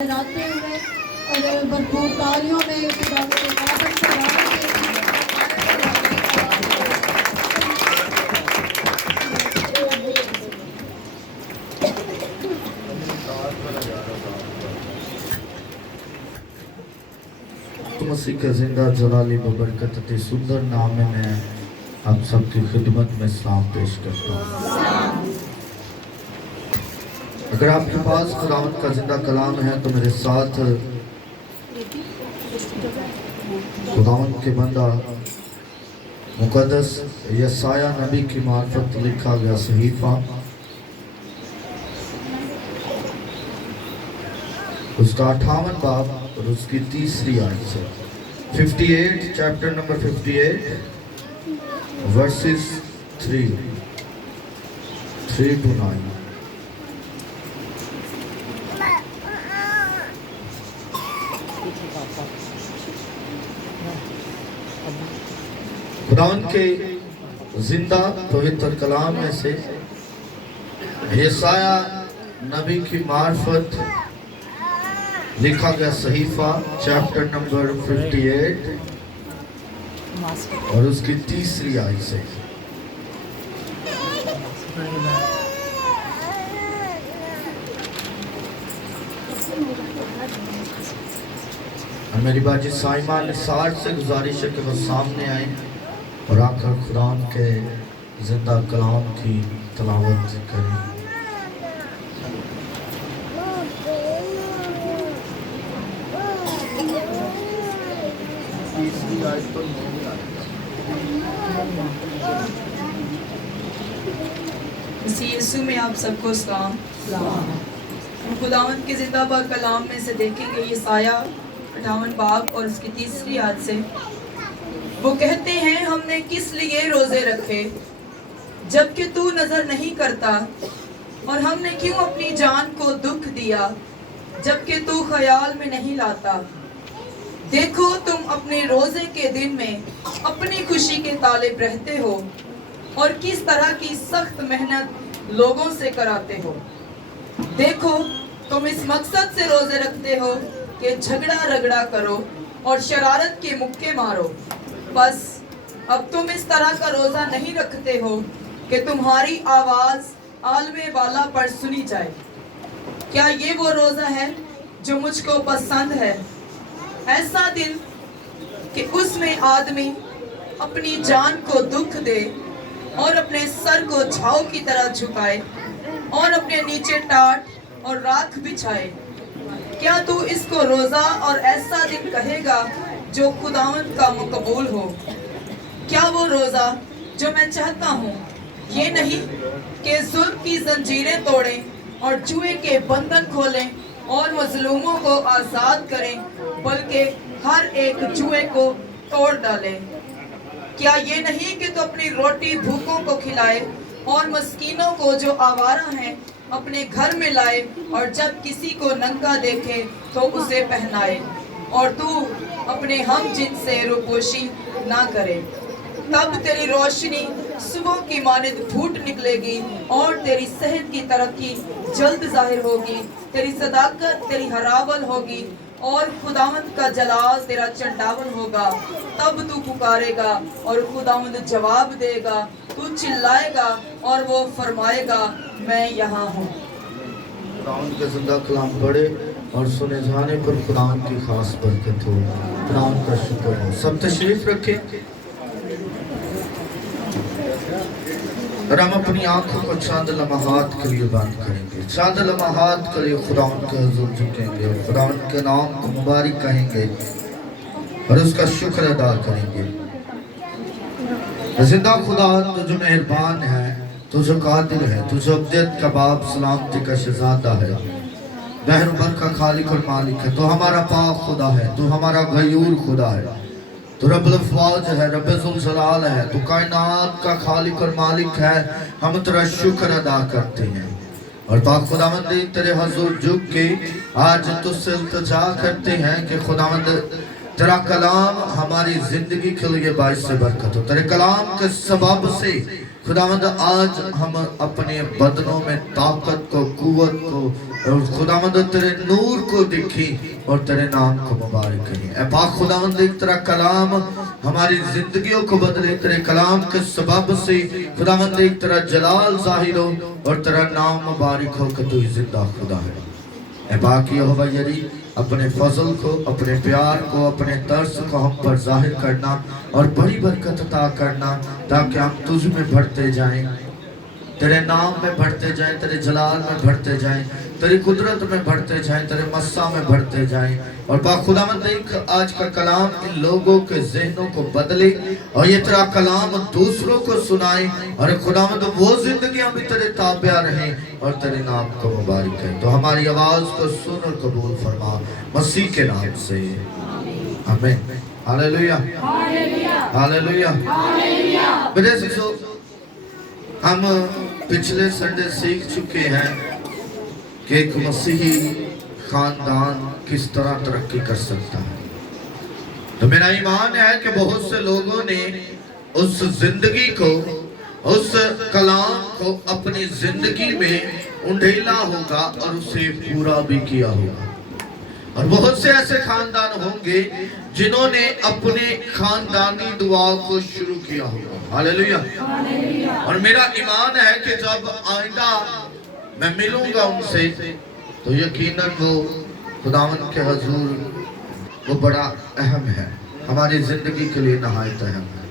लहराते हुए और भरपूर तालियों में खुदावंद के नाम को मसीह के जिंदा जलाली बबरकत ते सुंदर नाम में मैं आप सबकी खिदमत में सलाम पेश करता हूँ। अगर आपके पास खुदावंद का जिंदा कलाम है तो मेरे साथ खुदावंद के बंदा मुकद्दस यसाया नबी की मार्फत लिखा गया सहीफा उसका 58 बाब और उसकी 3री आयत से 58 चैप्टर नंबर 58 वर्सेस 3 to 9। खुदावंद के जिंदा पवित्र कलाम में से यसाया नबी की मार्फत लिखा गया सहीफा चैप्टर नंबर 58 और उसकी 3री आयत से। मेरी बाजी साइमा निसार से गुजारिश है कि वो सामने आए और आकर खुदान के जिंदा कलाम की तलावत करें। यीशु में आप सबको सलाम। खुदावंद के जिंदाबाद कलाम में से देखेंगे यसाया 58 बाब और उसकी 3री आयत से। वो कहते हैं हमने किस लिए रोजे रखे जबकि तू नजर नहीं करता, और हमने क्यों अपनी जान को दुख दिया जबकि तू ख्याल में नहीं लाता। देखो तुम अपने रोजे के दिन में अपनी खुशी के तालिब रहते हो और किस तरह की सख्त मेहनत लोगों से कराते हो। देखो तुम इस मकसद से रोजे रखते हो कि झगड़ा रगड़ा करो और शरारत के मुक्के मारो। बस अब तुम इस तरह का रोजा नहीं रखते हो कि तुम्हारी आवाज आलमे वाला पर सुनी जाए। क्या ये वो रोजा है जो मुझको पसंद है? ऐसा दिन कि उसमें आदमी अपनी जान को दुख दे और अपने सर को झाऊ की तरह झुकाए और अपने नीचे टाट और राख बिछाए। क्या तू इसको रोजा और ऐसा दिन कहेगा जो खुदावंद का मकबूल हो? क्या वो रोजा जो मैं चाहता हूँ ये नहीं कि जुल्म की जंजीरें तोड़ें और जुए के बंधन खोलें और मजलूमों को आजाद करें, बल्कि हर एक जुए को तोड़ डालें। क्या ये नहीं कि तू अपनी रोटी भूखों को खिलाए और मस्कीनों को जो आवारा हैं अपने घर में लाए, और जब किसी को नंगा देखे तो उसे पहनाए, और तू अपने हम जिनसे रूपोशी ना करे। तब तेरी रोशनी सुबह की मानिंद फूट निकलेगी और तेरी सेहत की तरक्की जल्द जाहिर होगी। तेरी सदाकत तेरी हरावल होगी और खुदावंद का जलाल तेरा चंडावन होगा। तब तू पुकारेगा और खुदावंद जवाब देगा, तू चिल्लाएगा और वो फरमाएगा मैं यहाँ हूँ। खुदावंद के जिंदा कलाम पढ़े और सुने जाने पर खुदावंद की खास बरकत हो। खुदावंद का शुक्र हो। सब तशरीफ रखें और हम अपनी आंखों को चंद लम्हात के लिए बंद करेंगे। चंद लम्हात के लिए खुदावंद के हुजूर झुकेंगे, खुदावंद के नाम को मुबारक कहेंगे और उसका शुक्र अदा करेंगे। जिंदा खुदा तू जो मेहरबान है, तू जो कादिर है, तू जो अब्दियत का बाप सलामती का शहजादा है, बहर भर का खालिक और मालिक है। तू हमारा पाक खुदा है, तू हमारा गयूर खुदा है, तू रब्बुल अफ़वाज है, रब्बुल जलाल है, तू कायनात का खालिक और मालिक है। हम तेरा शुक्र अदा करते हैं और पाक खुदावंद तेरे हुजूर झुक के आज तुझसे इल्तिजा करते हैं कि खुदावंद तेरा कलाम हमारी जिंदगी के लिए बाइस से बरकत हो। तेरे कलाम के सबब से खुदावंद आज हम अपने बदनों में ताकत को, कुव्वत को और खुदावंद तेरे नूर को दिखी और तेरे नाम को मुबारक करें। ऐ पाक खुदावंद एक तेरा कलाम हमारी जिंदगियों को बदले, तेरे कलाम के सबब से खुदावंद एक तेरा जलाल जाहिर हो और तेरा नाम मुबारक हो कि तू जिंदा खुदा है। ऐ पाक यहोवा यरी अपने फजल को, अपने प्यार को, अपने तरस को हम पर जाहिर करना और बड़ी बरकत अता करना, ताकि हम तुझ में बढ़ते जाएं, तेरे नाम में बढ़ते जाएं, तेरे जलाल में बढ़ते जाएं, तेरी कुदरत में बढ़ते जाएं, तेरे मस्सा में बढ़ते जाएं। और खुदावंद आज का कलाम इन लोगों के ज़हनों को बदले और ये तेरा कलाम दूसरों को सुनाए और खुदावंद वो जिंदगी हम तेरे ताबिया रहें और तेरे नाम को मुबारक करें। तो हमारी आवाज को सुन और कबूल फरमा मसीह के नाम से, आमीन। Hallelujah, hallelujah. मेरे अज़ीज़ों, हम पिछले संडे सीख चुके हैं कि एक मसीही खानदान किस तरह तरक्की कर सकता है। तो मेरा ईमान है कि बहुत से लोगों ने उस जिंदगी को, उस कलाम को अपनी जिंदगी में उंडेला होगा और उसे पूरा भी किया होगा। और बहुत से ऐसे खानदान होंगे जिन्होंने अपने खानदानी दुआ को शुरू किया होगा। हालेलुया। और मेरा ईमान है कि जब आइंदा मैं मिलूंगा उनसे तो यकीनन वो खुदावंद के हजूर वो बड़ा अहम है, हमारी जिंदगी के लिए नहायत अहम है।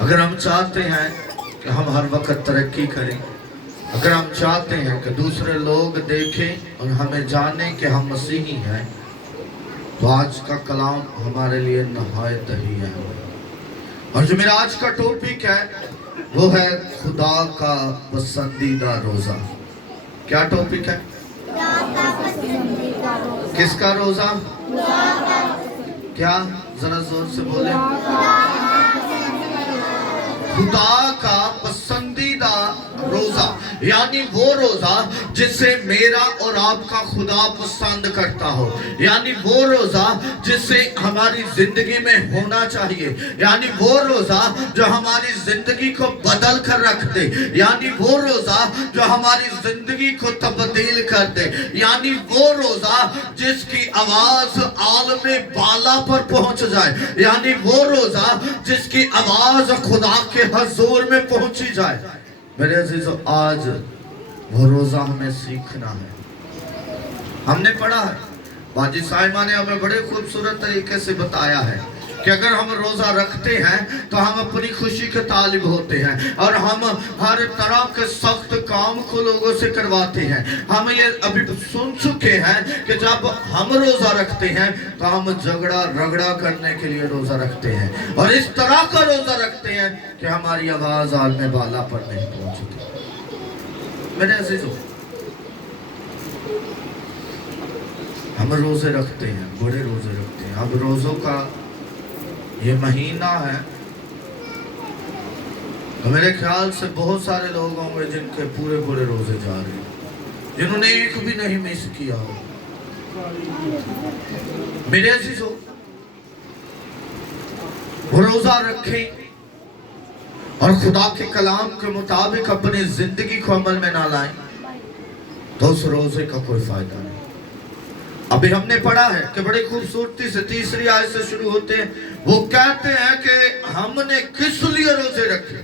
अगर हम चाहते हैं कि हम हर वक्त तरक्की करें, अगर हम चाहते हैं कि दूसरे लोग देखें और हमें जाने कि हम मसीही हैं, तो आज का कलाम हमारे लिए नहायत ही है। और जो मेरा आज का टॉपिक है वो है खुदा का पसंदीदा रोजा। क्या टॉपिक है? किसका रोजा? क्या? जरा जोर से बोले। खुदा का पसंदीदा रोजा, यानी वो रोजा जिसे मेरा और आपका खुदा पसंद करता हो, यानी वो रोजा जिसे हमारी जिंदगी में होना चाहिए, यानी वो रोजा जो हमारी जिंदगी को बदल कर रख दे, यानी वो रोजा जो हमारी जिंदगी को तब्दील कर दे, यानी वो रोजा जिसकी आवाज आलमे बाला पर पहुंच जाए, यानी वो रोजा जिसकी आवाज खुदा के हजूर में पहुंची जाए। मेरे अजीजों, आज वो रोजा हमें सीखना है। हमने पढ़ा है, बाजी साहिबा ने हमें बड़े खूबसूरत तरीके से बताया है कि अगर हम रोजा रखते हैं तो हम अपनी खुशी के तालिब होते हैं और हम हर तरह के सख्त काम को लोगों से करवाते हैं। हम ये अभी सुन चुके हैं कि जब हम रोजा रखते हैं तो हम झगड़ा रगड़ा करने के लिए रोजा रखते हैं और इस तरह का रोजा रखते हैं कि हमारी आवाज आलमे बाला पर नहीं पहुंचती। मेरे अजीजों, हम रोजे रखते हैं, बड़े रोजे रखते हैं। अब रोजों का ये महीना है तो मेरे ख्याल से बहुत सारे लोग होंगे जिनके पूरे पूरे रोजे जा रहे हैं, जिन्होंने एक भी नहीं मिस किया हो। मेरे अजीजों, वो रोजा रखें और खुदा के कलाम के मुताबिक अपनी जिंदगी को अमल में ना लाएं तो उस रोजे का कोई फायदा नहीं। अभी हमने पढ़ा है कि बड़ी खूबसूरती से तीसरी आयत से शुरू होते हैं। वो कहते हैं कि हमने किस लिए रोजे रखे।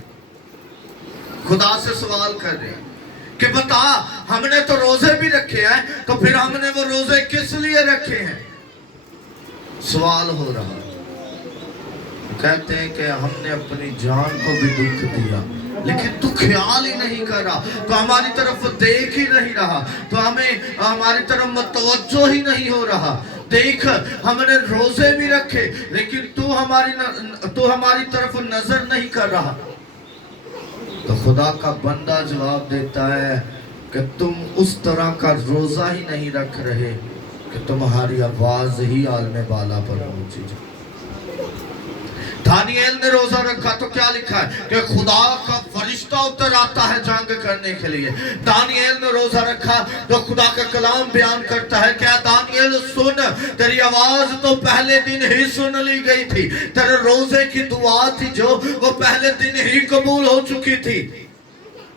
खुदा से सवाल कर रहे हैं कि बता, हमने तो रोजे भी रखे हैं, तो फिर हमने वो रोजे किस लिए रखे हैं? सवाल हो रहा है। कहते हैं कि हमने अपनी जान को भी दुख दिया, लेकिन तू ख्याल ही नहीं कर रहा, तो हमारी तरफ देख ही नहीं रहा, तो हमें हमारी तरफ मतवज्जो ही नहीं हो रहा। देख, हमने रोजे भी रखे लेकिन तू हमारी तरफ नजर नहीं कर रहा। तो खुदा का बंदा जवाब देता है कि तुम उस तरह का रोजा ही नहीं रख रहे कि तुम्हारी आवाज ही आलमे बाला पर पहुंची जाए। दानिएल ने रोजा रखा तो क्या लिखा है कि खुदा का फरिश्ता उतर आता है जंग करने के लिए। दानिएल ने रोजा रखा तो खुदा का कलाम बयान करता है, क्या दानिएल सुन, तेरी आवाज तो पहले दिन ही सुन ली गई थी, तेरे रोजे की दुआ थी जो वो पहले दिन ही कबूल हो चुकी थी,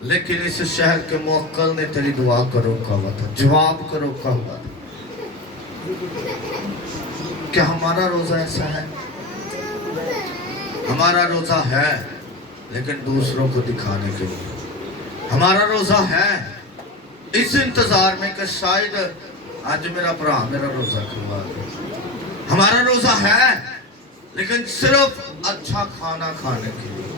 लेकिन इस शहर के मुअक्कल ने तेरी दुआ को रोका हुआ था, जवाब को रोका हुआ था। क्या हमारा रोजा ऐसा है? हमारा रोजा है लेकिन दूसरों को दिखाने के लिए। हमारा रोजा है इस इंतजार में कि शायद आज मेरा भरा मेरा रोजा खुलवा दे। हमारा रोजा है लेकिन सिर्फ अच्छा खाना खाने के लिए।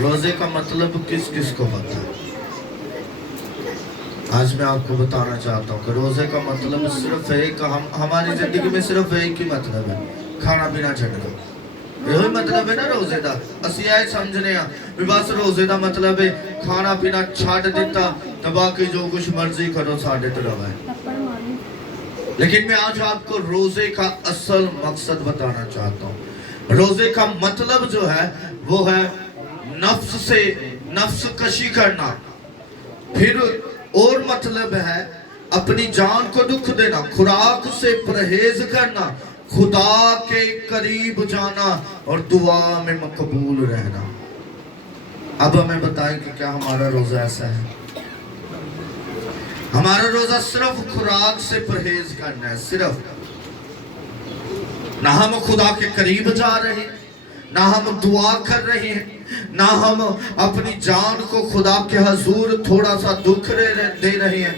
रोजे का मतलब किस किस को पता है? आज मैं आपको बताना चाहता हूँ कि रोजे का मतलब सिर्फ एक, हमारी जिंदगी में सिर्फ एक ही मतलब है, खाना पीना छड़ना। यही मतलब है ना रोजे का। असी यह समझने भी बस रोजे का मतलब है खाना पीना छड़ दिता तो बाकी जो कुछ मर्जी करो साढ़े तो रवा है। लेकिन मैं आज आपको रोजे का असल मकसद बताना चाहता हूँ। रोजे का मतलब जो है वो है नफ्स से नफ्स कशी करना। फिर और मतलब है अपनी जान को दुख देना, खुराक से परहेज करना, खुदा के करीब जाना और दुआ में मकबूल रहना। अब हमें बताएं कि क्या हमारा रोजा ऐसा है? हमारा रोजा सिर्फ खुराक से परहेज करना है, सिर्फ। ना हम खुदा के करीब जा रहे हैं, ना हम दुआ कर रहे हैं, ना हम अपनी जान को खुदा के हजूर थोड़ा सा दुख दे रहे हैं,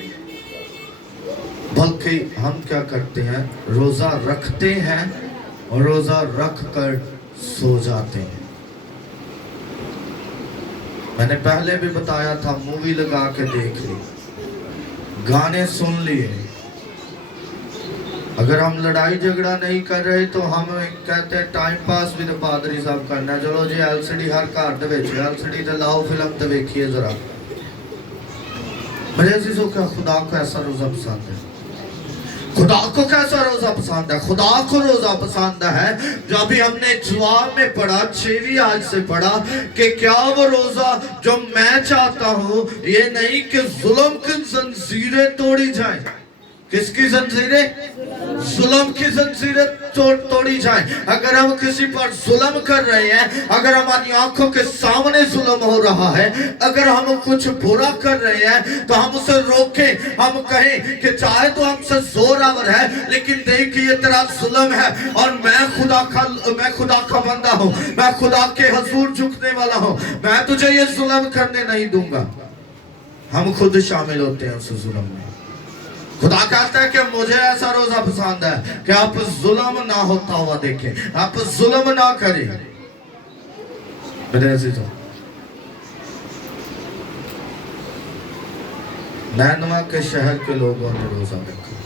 बल्कि हम क्या करते हैं? रोजा रखते हैं और रोजा रख कर सो जाते हैं। मैंने पहले भी बताया था, मूवी लगा के देख ली, गाने सुन लिए। अगर हम लड़ाई झगड़ा नहीं कर रहे तो हम कहते हैं टाइम पास भी तो पादरी साहब करना है। चलो जी एलसीडी हर घर दे विच एलसीडी ते लाओ, फिल्म तो देखिए जरा। मेरे अजीजों, क्या खुदा को ऐसा रोजा पसंद है? खुदा को कैसा रोजा पसंद है? खुदा को रोजा पसंद है जो अभी हमने जवाब में पढ़ा, 6वीं आयत से पढ़ा कि क्या वो रोजा जो मैं चाहता हूं ये नहीं कि जुल्म की जंजीरें तोड़ी जाए। किसकी जंजीरें? जुल्म की जंजीरें तोड़ी जाए। अगर हम किसी पर जुल्म कर रहे हैं, अगर हमारी आंखों के सामने जुल्म हो रहा है, अगर हम कुछ बुरा कर रहे हैं तो हम उसे रोकें। हम कहें कि चाहे तो हमसे जोरावर है लेकिन देख ये तेरा जुल्म है और मैं खुदा का बंदा हूं, मैं खुदा के हजूर झुकने वाला हूं, मैं तुझे ये जुल्म करने नहीं दूंगा। हम खुद शामिल होते हैं उस जुल्म में। खुदा कहता है कि मुझे ऐसा रोजा पसंद है कि आप जुल्म ना होता हुआ देखें, आप जुल्म ना करें। मेरे अजीजों, नैनवा के शहर के लोगों ने रोजा रखा।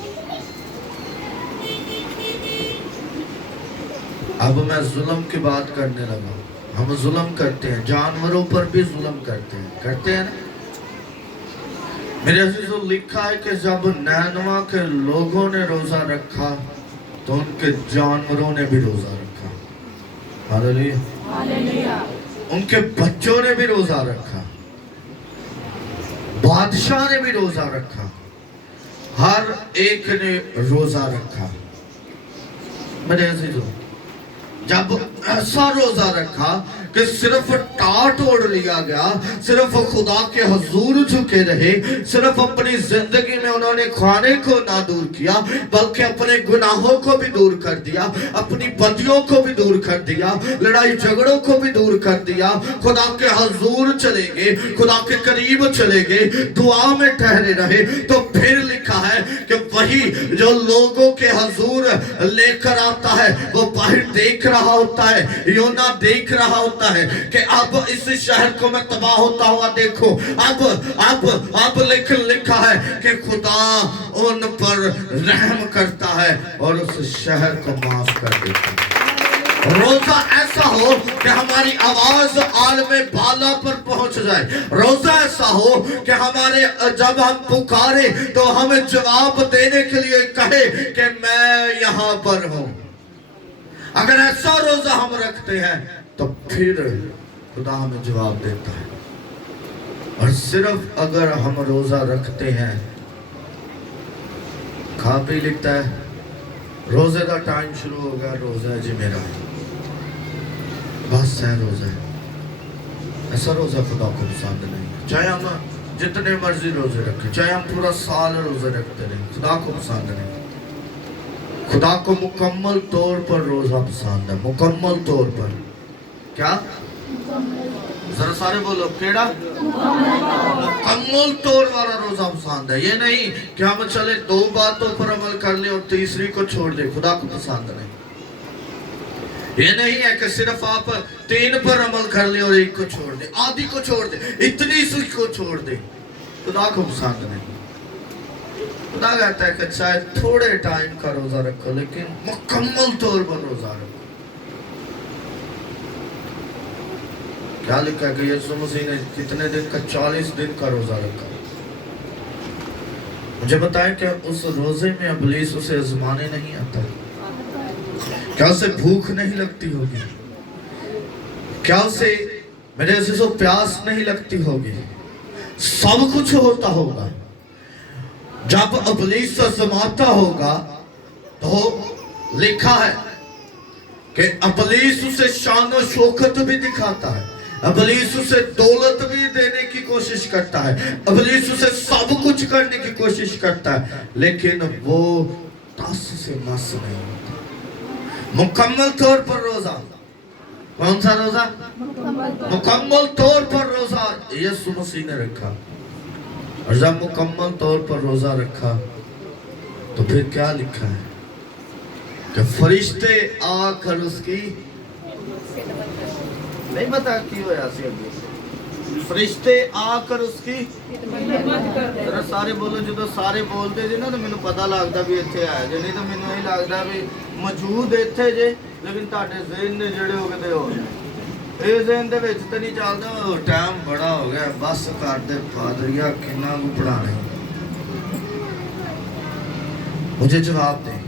अब मैं जुल्म की बात करने लगा। हम जुल्म करते हैं, जानवरों पर भी जुल्म करते हैं ना। मेरे अजीजों, लिखा है कि जब नैनवा के लोगों ने रोजा रखा तो उनके जानवरों ने भी रोजा रखा। हालेलुया। उनके बच्चों ने भी रोजा रखा, बादशाह ने भी रोजा रखा, हर एक ने रोजा रखा। मेरे अजीजों, जब ऐसा रोजा रखा कि सिर्फ टाट ओढ़ लिया गया, सिर्फ खुदा के हजूर झुके रहे, सिर्फ अपनी जिंदगी में उन्होंने खाने को ना दूर किया बल्कि अपने गुनाहों को भी दूर कर दिया, अपनी बदियों को भी दूर कर दिया, लड़ाई झगड़ों को भी दूर कर दिया, खुदा के हजूर चले गए, खुदा के करीब चले गए, दुआ में ठहरे रहे। तो फिर लिखा है कि वही जो लोगों के हजूर लेकर आता है वो बाहर देख रहा होता है, योना देख रहा होता है कि अब इस शहर को मैं तबाह होता हुआ देखो। अब लिखा है कि खुदा उन पर रहम करता है और उस शहर को माफ कर देता है। रोजा ऐसा हो कि हमारी आवाज आलमे बाला पर पहुंच जाए। रोजा ऐसा हो कि हमारे जब हम पुकारे तो हमें जवाब देने के लिए कहे कि मैं यहां पर हूं। अगर ऐसा रोजा हम रखते हैं तो फिर खुदा हमें जवाब देता है। और सिर्फ अगर हम रोजा रखते हैं, खापी लिखता है रोजे का टाइम शुरू हो गया, रोजा जी मेरा बस है रोजा है। ऐसा रोज़ा खुदा को पसंद नहीं है। चाहे हम जितने मर्जी रोजे रखें, चाहे हम पूरा साल रोजे रखते रहें, खुदा को पसंद नहीं। खुदा को मुकम्मल तौर पर रोजा पसंद है, मुकम्मल तौर पर। क्या? जरा सारे बोलो, केड़ा? मुकम्मल तौर वाला रोजा पसंद है। ये नहीं कि हम चले 2 बातों पर अमल कर ले और तीसरी को छोड़ दे, खुदा को पसंद नहीं। ये नहीं है कि सिर्फ आप 3 पर अमल कर ले और 1 को छोड़ दे, आधी को छोड़ दे, इतनी सी को छोड़ दे, खुदा को पसंद नहीं। खुदा कहता है कि चाहे थोड़े टाइम का रोजा रखो लेकिन मुकम्मल तौर पर रोजा रखो। क्या लिखा है कि यीशु मसीह ने कितने दिन का? 40 दिन का रोजा रखा। मुझे बताएं कि उस रोजे में इब्लीस उसे आजमाने नहीं आता? क्या उसे भूख नहीं लगती होगी? क्या उसे मेरे अजीजों प्यास नहीं लगती होगी? सब कुछ होता होगा। जब इब्लीस आजमाता होगा तो लिखा है कि इब्लीस उसे शान और शौकत भी दिखाता है, इब्लीस उसे दौलत भी देने की कोशिश करता है, इब्लीस उसे सब कुछ करने की कोशिश करता है, लेकिन वो तस से मस नहीं होता। मुकम्मल तौर पर रोजा। कौन सा रोजा? मुकम्मल तौर पर रोजा यीशु मसीह ने रखा। और जब मुकम्मल तौर पर रोजा रखा तो फिर क्या लिखा है कि फरिश्ते आकर उसकी, नहीं पता क्यों है, फरिश्ते आकर उसकी, जरा सारे बोलो, जो सारे बोलते जे ना तो मैंने पता लगता भी इत्थे आया जे, नहीं तो मैंने यही लगता भी मौजूद इत्थे जे, लेकिन तुहाडे ज़हन ने जेड़े हो गए हो ये ज़हन दे विच ते नहीं चलदा, टाइम बड़ा हो गया, बस कर दे फादरिया, किन्ना को पढ़ाना। मुझे जवाब दे,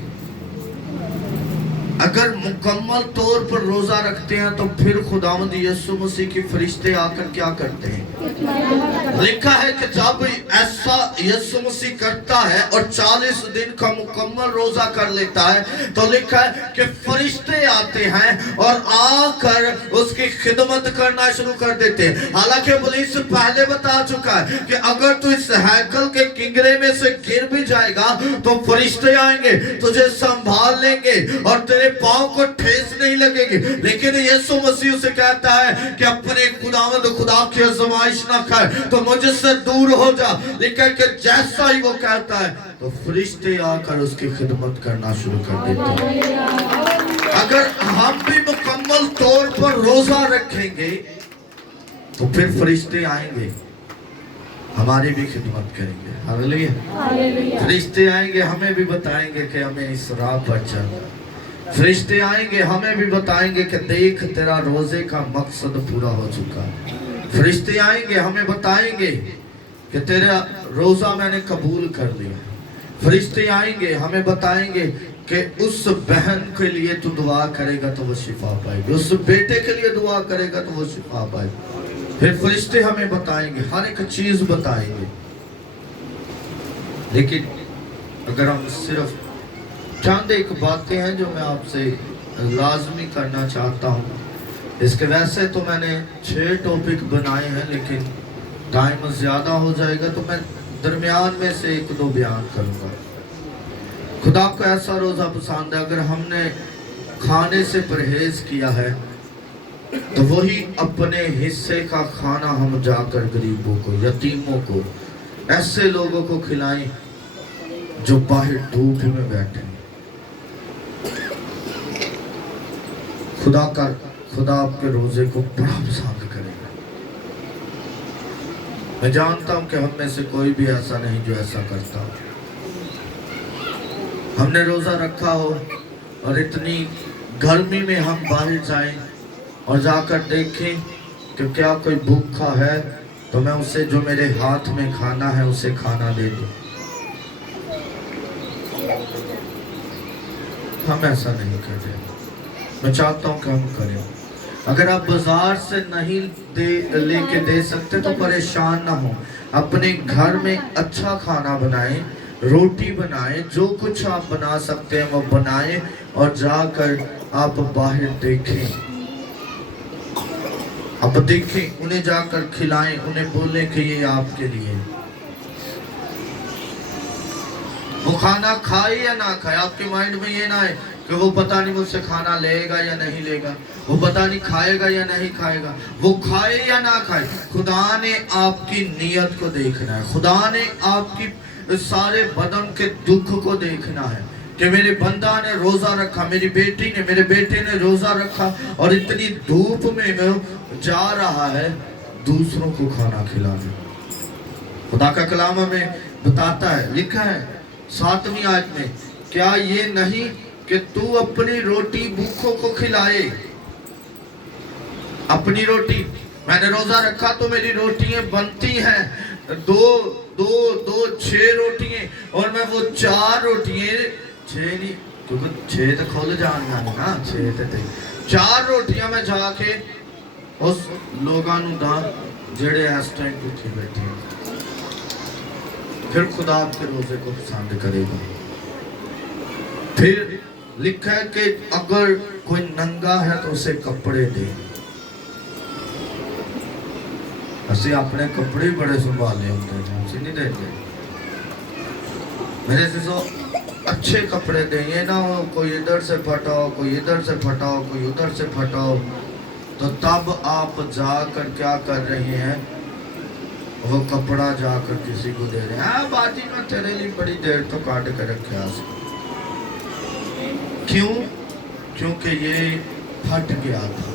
अगर मुकम्मल तौर पर रोजा रखते हैं तो फिर खुदावंद यीशु मसीह के फरिश्ते आकर क्या करते हैं? लिखा है कि जब ऐसा यीशु मसीह करता है और 40 दिन का मुकम्मल रोजा कर लेता है तो लिखा है कि फरिश्ते आते हैं और आकर उसकी खिदमत करना शुरू कर देते हैं। हालांकि पुलिस पहले बता चुका है कि अगर तू इस हैकल के किंगरे में से गिर भी जाएगा तो फरिश्ते आएंगे, तुझे संभाल लेंगे और तेरे पांव को ठेस नहीं लगेगी। लेकिन यीशु मसीह से कहता है कि अपने खुदा की आजमाइश ना कर, तो मुझसे दूर हो जा। लेकिन कि जैसा ही वो कहता है तो फरिश्ते आकर उसकी खिदमत करना शुरू कर देते हैं। अगर हम भी मुकम्मल तौर पर रोजा रखेंगे तो फिर फरिश्ते आएंगे, हमारी भी खिदमत करेंगे। हालेलुया। फरिश्ते आएंगे, हमें भी बताएंगे कि हमें इस राह पर चलना। फरिश्ते आएंगे, हमें भी बताएंगे कि देख तेरा रोजे का मकसद पूरा हो चुका है। फरिश्ते आएंगे, हमें बताएंगे कि तेरा रोजा मैंने कबूल कर लिया। फरिश्ते आएंगे, हमें बताएंगे कि उस बहन के लिए तू दुआ करेगा तो वो शिफा पाएगी, उस बेटे के लिए दुआ करेगा तो वो शिफा पाएगी। फिर फरिश्ते हमें बताएंगे, हर एक चीज बताएंगे। लेकिन अगर हम सिर्फ चंद एक बातें हैं जो मैं आपसे लाजमी करना चाहता हूँ, इसके वैसे तो मैंने 6 टॉपिक बनाए हैं लेकिन टाइम ज़्यादा हो जाएगा तो मैं दरमियान में से 1-2 बयान करूँगा। खुदा को ऐसा रोज़ा पसंद है, अगर हमने खाने से परहेज किया है तो वही अपने हिस्से का खाना हम जाकर गरीबों को, यतीमों को, ऐसे लोगों को खिलाएं जो बाहर धूप में बैठे। खुदा आपके रोजे को बड़ा पसंद करेगा। मैं जानता हूं कि हम में से कोई भी ऐसा नहीं जो ऐसा करता हो। हमने रोजा रखा हो और इतनी गर्मी में हम बाहर जाएं और जाकर देखें कि क्या कोई भूखा है तो मैं उसे जो मेरे हाथ में खाना है उसे खाना दे दूं। हम ऐसा नहीं कर रहे। मैं चाहता हूं कि हम करें। अगर आप बाजार से नहीं लेके दे सकते तो परेशान ना हो, अपने घर में अच्छा खाना बनाएं, रोटी बनाएं, जो कुछ आप बना सकते हैं वो बनाएं और जाकर आप बाहर देखें। اب دیکھیں انہیں جا کر کھلائیں, انہیں بولیں کہ یہ آپ کے لیے. وہ کھانا کھائے یا نہ کھائے, آپ کے مائنڈ میں یہ نہ ہے کہ وہ پتہ نہیں مجھ سے کھانا لے گا یا نہیں لے گا, وہ پتہ نہیں کھائے گا یا نہیں کھائے گا. وہ کھائے یا نہ کھائے, خدا نے آپ کی نیت کو دیکھنا ہے. خدا نے آپ کی سارے بدن کے دکھ کو دیکھنا ہے کہ میرے بندہ نے روزہ رکھا, میری بیٹی نے, میرے بیٹے نے روزہ رکھا, اور اتنی دھوپ میں جا رہا ہے دوسروں کو کھانا کھلانے. خدا کا کلام ہمیں بتاتا ہے, لکھا ہے 7ویں آیت میں, کیا یہ نہیں کہ تو اپنی روٹی بھوکوں کو کھلائے. اپنی روٹی, میں نے روزہ رکھا تو میری روٹیاں بنتی ہیں, دو 6 روٹیاں, اور میں وہ 4 روٹیاں, 6 نہیں کیونکہ 6 تو کھول جان گا نا, 6 تے 4 روٹیاں میں جا کے اس لوگاں نوں دا جڑے اس ٹائم اٹھے بیٹھے ہیں. پھر خدا آپ کے روزے کو پسند کرے گا. پھر لکھا ہے کہ اگر کوئی ننگا ہے تو اسے کپڑے دے. اسی اپنے کپڑے بڑے سنبھالے ہوتے ہیں, اسے نہیں دیتے. میرے سے اچھے کپڑے دیں, یہ نہ ہو کوئی ادھر سے پھٹاؤ, کوئی ادھر سے پھٹاؤ, کوئی ادھر سے پھٹاؤ. تو تب آپ جا کر کیا کر رہے ہیں, وہ کپڑا جا کر کسی کو دے رہے ہیں. ہاں باجی میں تیرے لیے بڑی دیر تو کاٹ کر رکھا سے. کیوں؟ کیونکہ یہ پھٹ گیا تھا,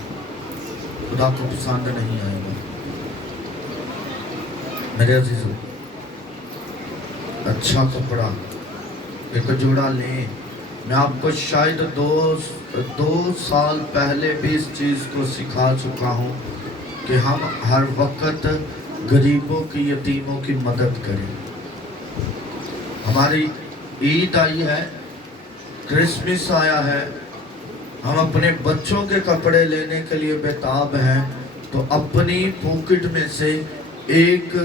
خدا کو پسند نہیں آئے گا. میرے عزیزو, اچھا کپڑا ایک جوڑا لیں. میں آپ کو شاید 2 سال پہلے بھی اس چیز کو سکھا چکا ہوں کہ ہم ہر وقت غریبوں کی, یتیموں کی مدد کریں. ہماری عید آئی ہے, کرسمس آیا ہے, ہم اپنے بچوں کے کپڑے لینے کے لیے بےتاب ہیں, تو اپنی پاکٹ میں سے ایک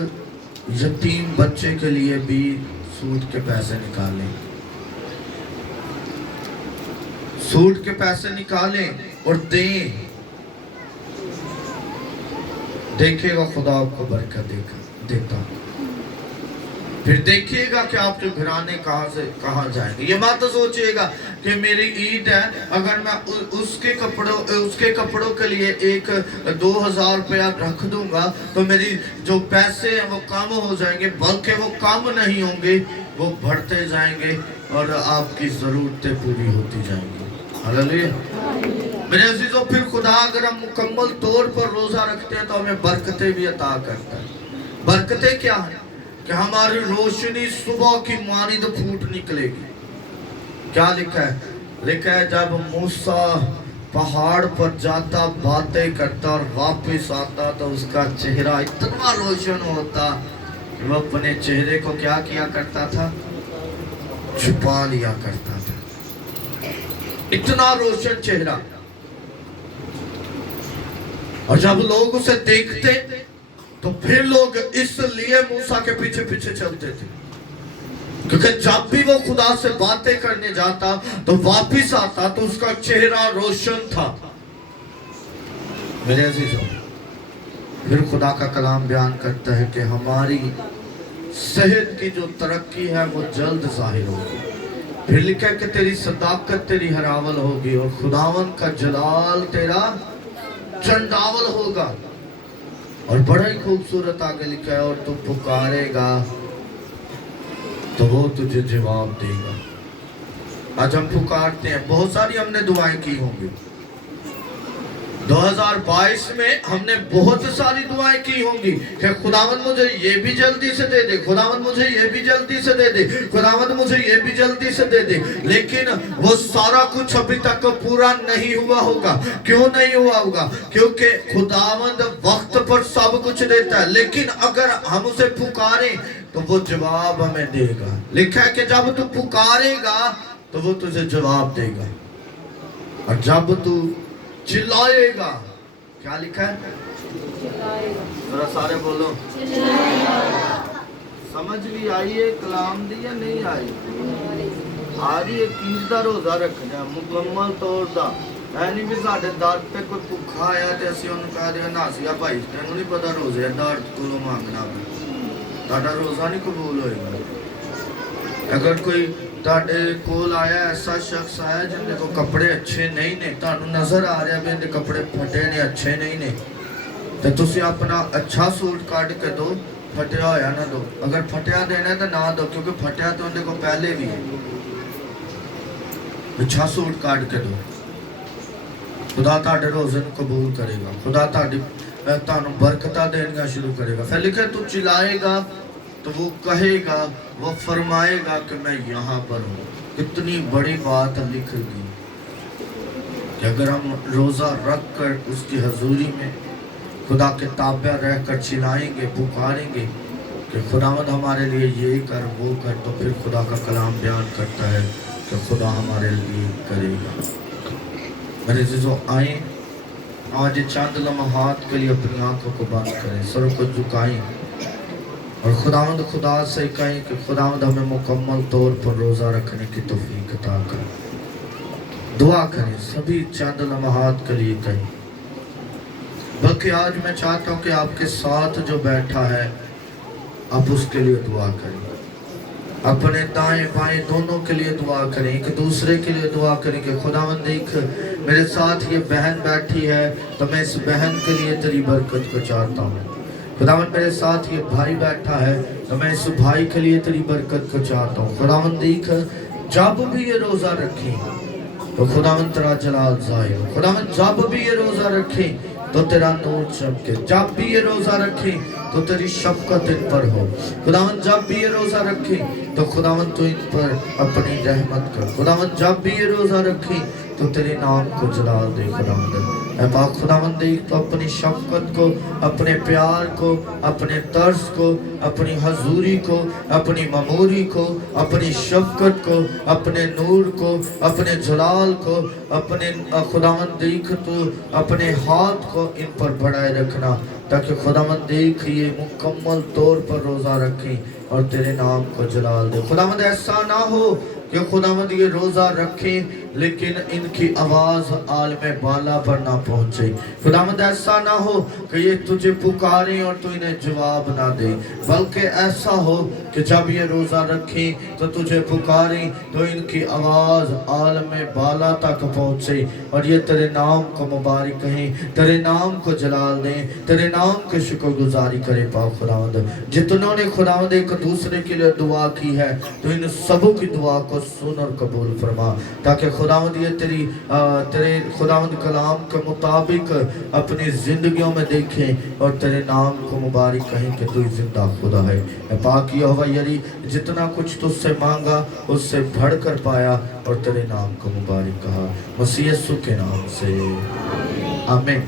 یتیم بچے کے لیے بھی سوٹ کے پیسے نکالیں. سوٹ کے پیسے نکالیں اور دیں. دیکھے گا خدا آپ کو برکت دیتا. پھر دیکھیے گا کہ آپ کے گھرانے کہاں سے کہاں جائیں گے. یہ بات تو سوچئے گا کہ میری عید ہے, اگر میں اس کے کپڑوں کے لیے 2,000 روپیہ رکھ دوں گا تو میری جو پیسے ہیں وہ کم ہو جائیں گے, بلکہ وہ کم نہیں ہوں گے, وہ بڑھتے جائیں گے اور آپ کی ضرورتیں پوری ہوتی جائیں گی. ہاللیلویا. میرے عزیزو, پھر خدا اگر ہم مکمل طور پر روزہ رکھتے ہیں تو ہمیں برکتیں بھی عطا کرتا ہے. برکتیں کیا ہیں؟ کہ ہماری روشنی صبح کی مانند پھوٹ نکلے گی. کیا لکھا ہے؟ لکھا ہے جب موسیٰ پہاڑ پر جاتا, باتیں کرتا اور واپس آتا تو اس کا چہرہ اتنا روشن ہوتا کہ وہ اپنے چہرے کو کیا کیا کرتا تھا, چھپا لیا کرتا تھا. اتنا روشن چہرہ. اور جب لوگ اسے دیکھتے تو پھر لوگ اس لیے موسیٰ کے پیچھے پیچھے چلتے تھے, کیونکہ جب بھی وہ خدا سے باتیں کرنے جاتا تو واپس آتا تو اس کا چہرہ روشن تھا. میرے عزیزوں, پھر خدا کا کلام بیان کرتا ہے کہ ہماری صحت کی جو ترقی ہے وہ جلد ظاہر ہوگی. پھر لکھا ہے کہ تیری صداقت تیری ہراول ہوگی اور خداوند کا جلال تیرا چنڈاول ہوگا. اور بڑا ہی خوبصورت آگے لکھا ہے, اور تو پکارے گا تو وہ تجھے جواب دے گا. آج ہم پکارتے ہیں, بہت ساری ہم نے دعائیں کی ہوں گی. 2022 میں ہم نے بہت ساری دعائیں کی ہوں گی کہ خداوند مجھے یہ بھی جلدی سے دے دے, خداوند مجھے یہ بھی جلدی سے دے دے, خداوند مجھے یہ بھی جلدی سے دے دے. لیکن وہ سارا کچھ ابھی تک پورا نہیں ہوا ہوگا. کیوں نہیں ہوا ہوگا؟ کیونکہ خداوند وقت پر سب کچھ دیتا ہے, لیکن اگر ہم اسے پکاریں تو وہ جواب ہمیں دے گا. لکھا ہے کہ جب تو پکارے گا تو وہ تجھے جواب دے گا, اور جب تو چلائے گا, کیا لکھا ہے؟ ذرا سارے بولو, سمجھ بھی آئیے کلام دی یا نہیں آئی؟ آج یہ 30 دا روزہ رکھنا مکمل طور دا, ਐ ਨਹੀਂ ਵੀ ਸਾਡੇ ਦਰ ਤੇ ਕੋਈ ਭੁੱਖਾ ਆਇਆ ਤੇ ਅਸੀਂ ਉਹਨੂੰ ਕਹਿ ਦਿਆ ਨਾਸੀਆ ਭਾਈ ਤੈਨੂੰ ਨਹੀਂ ਪਤਾ ਰੋਜ਼ੇ ਦਰ ਕੋਲੋਂ ਮੰਗਣਾ ਤੁਹਾਡਾ ਰੋਜ਼ਾ ਨਹੀਂ ਕਬੂਲ ਹੋਏਗਾ। ਅਗਰ ਕੋਈ ਤੁਹਾਡੇ ਕੋਲ ਆਇਆ ਐਸਾ ਸ਼ਖਸ ਆਇਆ ਜਿਹਦੇ ਕੋ ਕੱਪੜੇ ਅੱਛੇ ਨਹੀਂ ਨੇ, ਤੁਹਾਨੂੰ ਨਜ਼ਰ ਆ ਰਿਹਾ ਵੀ ਇਹਦੇ ਕੱਪੜੇ ਫਟੇ ਨੇ, ਅੱਛੇ ਨਹੀਂ ਨੇ, ਤੇ ਤੁਸੀਂ ਆਪਣਾ ਅੱਛਾ ਸੂਟ ਕੱਢ ਕੇ ਦਿਓ, ਫਟਿਆ ਹੋਇਆ ਨਾ ਦਿਓ। ਅਗਰ ਫਟਿਆ ਦੇਣਾ ਤਾਂ ਨਾ ਦਿਓ, ਕਿਉਂਕਿ ਫਟਿਆ ਤਾਂ ਉਹਦੇ ਕੋਲ ਪਹਿਲੇ ਵੀ ਹੈ। ਅੱਛਾ ਸੂਟ ਕੱਢ ਕੇ ਦਿਓ, खुदा ਤੁਹਾਡੇ रोजे ਨੂੰ कबूल करेगा, खुदा ਤੁਹਾਨੂੰ बरकता देना शुरू करेगा। फिर लिखे तू चिल्लाएगा तो वो कहेगा, वो फरमाएगा कि मैं यहाँ पर हूँ। कितनी बड़ी बात लिख दी कि अगर हम रोज़ा रख कर उसकी हजूरी में खुदा के ताबे रह कर चिल्लाएंगे, पुकारेंगे कि खुदावंद हमारे लिए ये कर वो कर, तो फिर खुदा का कलाम बयान करता है कि खुदा हमारे लिए करेगा। मेरे जो आए आज चंद लम्हात के लिए अपनी आंखों को बंद करें, सर को झुकाएं और खुदावंद खुदा से कहें कि खुदावंद हमें मुकम्मल तौर पर रोज़ा रखने की तौफीक अता करें। दुआ करें, सभी चंद लम्हात के लिए कहें। बल्कि आज मैं चाहता हूँ कि आपके साथ जो बैठा है आप उसके लिए दुआ करें, अपने दाएं बाएं दोनों के लिए दुआ करें, एक दूसरे के लिए दुआ करें कि खुदावंद देख मेरे साथ ये बहन बैठी है तो मैं इस बहन के लिए तेरी बरकत को चाहता हूँ। खुदावंद मेरे साथ ये भाई बैठा है तो मैं इस भाई के लिए तेरी बरकत को चाहता हूँ। खुदावंद देख जब भी ये रोज़ा रखें तो खुदावंद तेरा जलाल ज़ाहिर हो, खुदावंद जब भी ये रोज़ा रखें तो तेरा नूर चमके, जब भी ये रोज़ा रखें तो तेरी शफकत इन पर हो। खुदावंद जब भी ये रोज़ा रखें तो खुदावंद तू इन पर अपनी रहमत कर। खुदावंद जब भी ये रोज़ा रखें तो तेरे नाम को जलाल दे। खुदावंद ऐ पाक खुदावंद देख तो अपनी शफकत को, अपने प्यार को, अपने तर्स को, अपनी हजूरी को, अपनी ममूरी को, अपनी शफकत को, अपने नूर को, अपने जलाल को, अपने खुदावंद देख तो अपने हाथ को इन पर बढ़ाए रखना, ताकि खुदावंद देख ये मुकम्मल तौर पर रोज़ा रखें और तेरे नाम को जलाल दे। खुदावंद ऐसा ना हो कि खुदावंद ये रोज़ा रखें लेकिन इनकी आवाज़ आलम बाला पर ना पहुँचे। खुदावंद ऐसा ना हो कि ये तुझे पुकारें और तू इन्हें जवाब ना दे, बल्कि ऐसा हो कि जब ये रोज़ा रखें तो तुझे पुकारें तो इनकी आवाज़ आलम बाला तक पहुँचे और ये तेरे नाम को मुबारक कहें, तेरे नाम को जलाल दें, तेरे नाम की शुक्रगुजारी करें। पाओ खुदावंद जितनों ने खुदावंद एक दूसरे के लिए दुआ की है तो इन सबों की दुआ को सुन और कबूल फरमा, ताकि खुदावंद ये तेरे खुदावंद कलाम के मुताबिक अपनी ज़िंदगियों में देखें और तेरे नाम को मुबारक कहें कि तू जिंदा खुदा है। पाक यहोवा यरी जितना कुछ तुझसे मांगा उससे बढ़ कर पाया और तेरे नाम को मुबारक कहा, मसीह यीशु के नाम से आमीन।